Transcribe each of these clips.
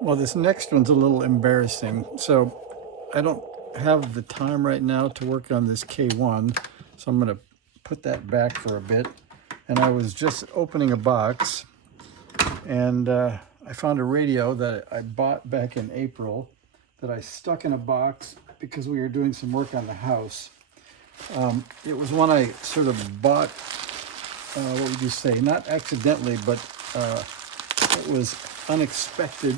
Well, this next one's a little embarrassing. So I don't have the time right now to work on this K1, so I'm going to put that back for a bit. And I was just opening a box, and I found a radio that I bought back in April that I stuck in a box because we were doing some work on the house. It was one I sort of bought, what would you say, not accidentally, but it was unexpected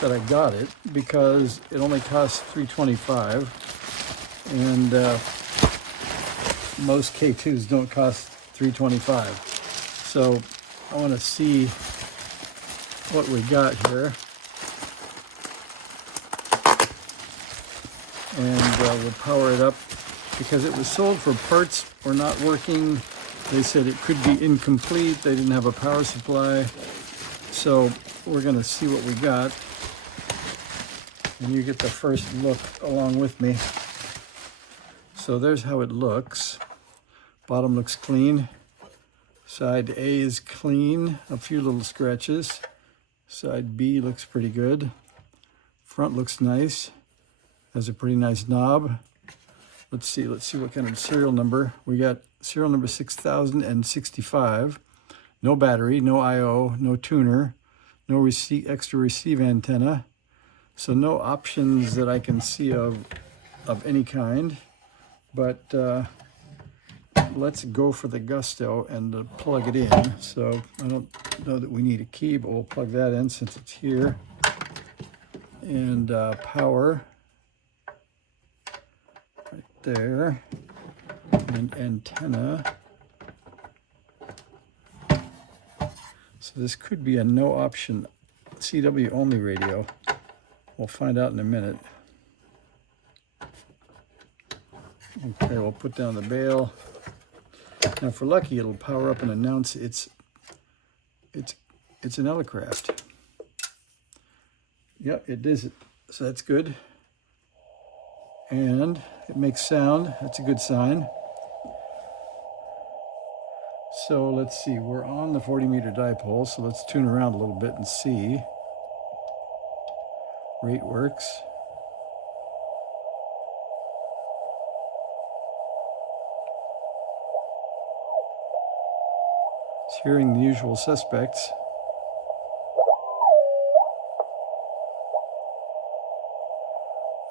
that I got it because it only cost $3.25, and most K2s don't cost $3.25. So I want to see what we got here, and we'll power it up because it was sold for parts or not working. They said it could be incomplete. They didn't have a power supply. So we're going to see what we got. And you get the first look along with me. So there's how it looks. Bottom looks clean. Side A is clean. A few little scratches. Side B looks pretty good. Front looks nice. Has a pretty nice knob. Let's see what kind of serial number. We got serial number 6065. No battery, no I/O, no tuner, no extra receive antenna. So no options that I can see of any kind. But let's go for the gusto and plug it in. So I don't know that we need a key, but we'll plug that in since it's here. And power right there. And antenna. So this could be a no option CW only radio. We'll find out in a minute. Okay, we'll put down the bail. Now, if we're lucky, it'll power up and announce it's an Elecraft. Yep, it is. So that's good. And it makes sound. That's a good sign. So let's see. We're on the 40-meter dipole. So let's tune around a little bit and see. Rate works. It's hearing the usual suspects.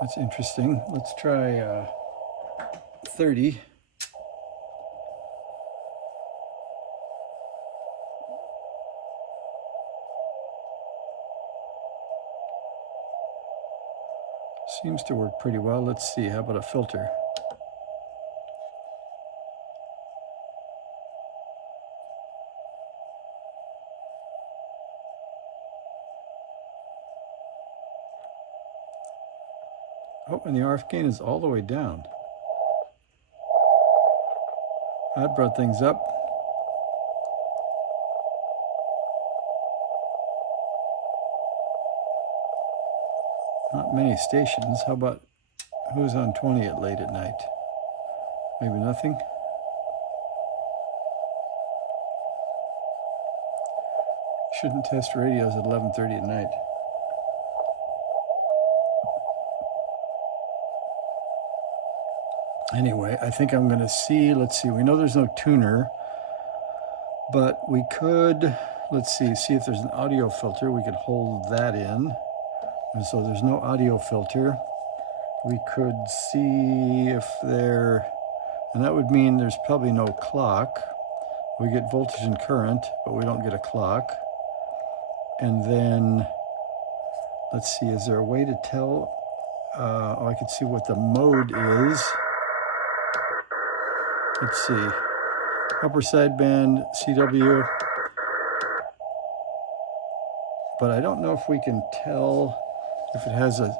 That's interesting. Let's try 30. Seems to work pretty well. Let's see. How about a filter? Oh, and the RF gain is all the way down. That brought things up. Not many stations. How about who's on 20 at late at night? Maybe nothing. Shouldn't test radios at 11:30 at night. Anyway, I think I'm going to see. Let's see. We know there's no tuner, but we could, let's see if there's an audio filter. We could hold that in. And so there's no audio filter. We could see if there, and that would mean there's probably no clock. We get voltage and current, but we don't get a clock. And then, let's see, is there a way to tell? Oh, I could see what the mode is. Let's see, upper sideband, CW. But I don't know if we can tell if it has a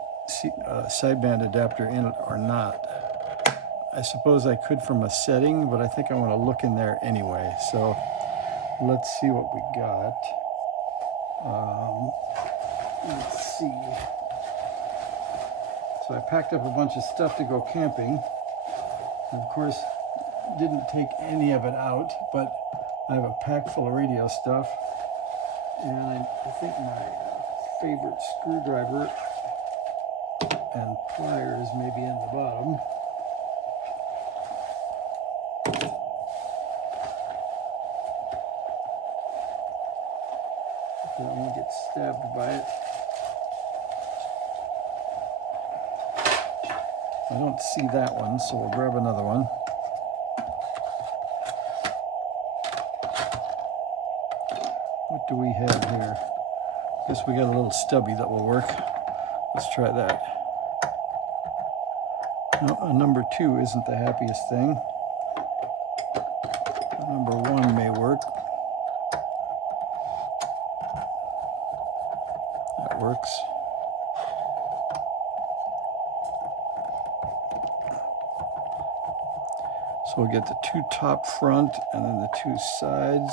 sideband adapter in it or not. I suppose I could from a setting, but I think I want to look in there anyway. So let's see what we got. Let's see. So I packed up a bunch of stuff to go camping. And of course, didn't take any of it out, but I have a pack full of radio stuff. And I think my favorite screwdriver and pliers maybe in the bottom. Don't want to get stabbed by it. I don't see that one, so we'll grab another one. What do we have here? Guess we got a little stubby that will work. Let's try that. No, a number 2 isn't the happiest thing. A number 1 may work. That works. So we'll get the 2 top front and then the 2 sides.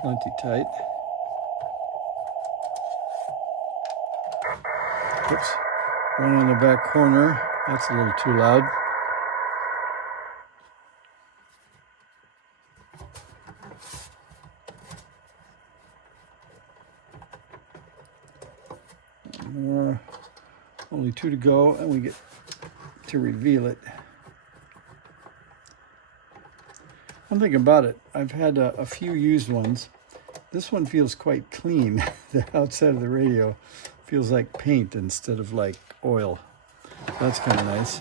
Plenty tight. Oops. One in the back corner. That's a little too loud. More. Only 2 to go, and we get to reveal it. One thing about it, I've had a few used ones. This one feels quite clean. The outside of the radio feels like paint instead of like oil. That's kind of nice.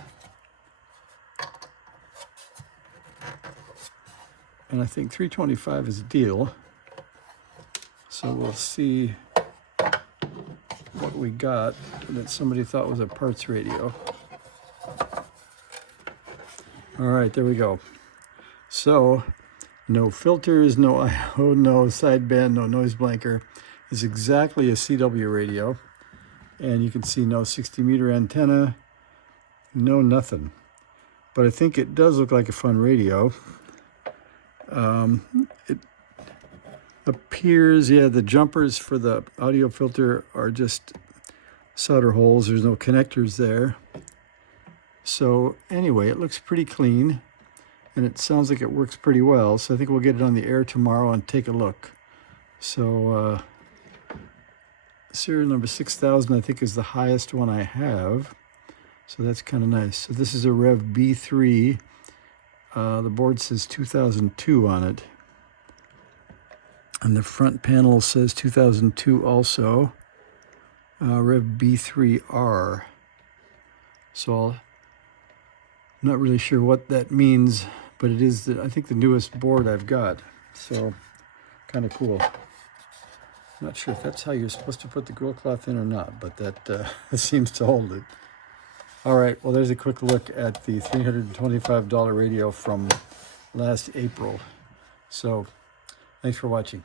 And I think $325 is a deal. So we'll see what we got that somebody thought was a parts radio. All right, there we go. So, no filters, no I/O, no sideband, no noise blanker. It's exactly a CW radio. And you can see no 60-meter antenna, no nothing. But I think it does look like a fun radio. It appears, yeah, the jumpers for the audio filter are just solder holes. There's no connectors there. So anyway, it looks pretty clean. And it sounds like it works pretty well, so I think we'll get it on the air tomorrow and take a look. So, serial number 6000, I think, is the highest one I have. So that's kind of nice. So this is a Rev B3. The board says 2002 on it. And the front panel says 2002 also. Rev B3R. So I'm not really sure what that means, but it is, I think, the newest board I've got. So, kind of cool. Not sure if that's how you're supposed to put the grill cloth in or not, but that seems to hold it. All right, well, there's a quick look at the $325 radio from last April. So, thanks for watching.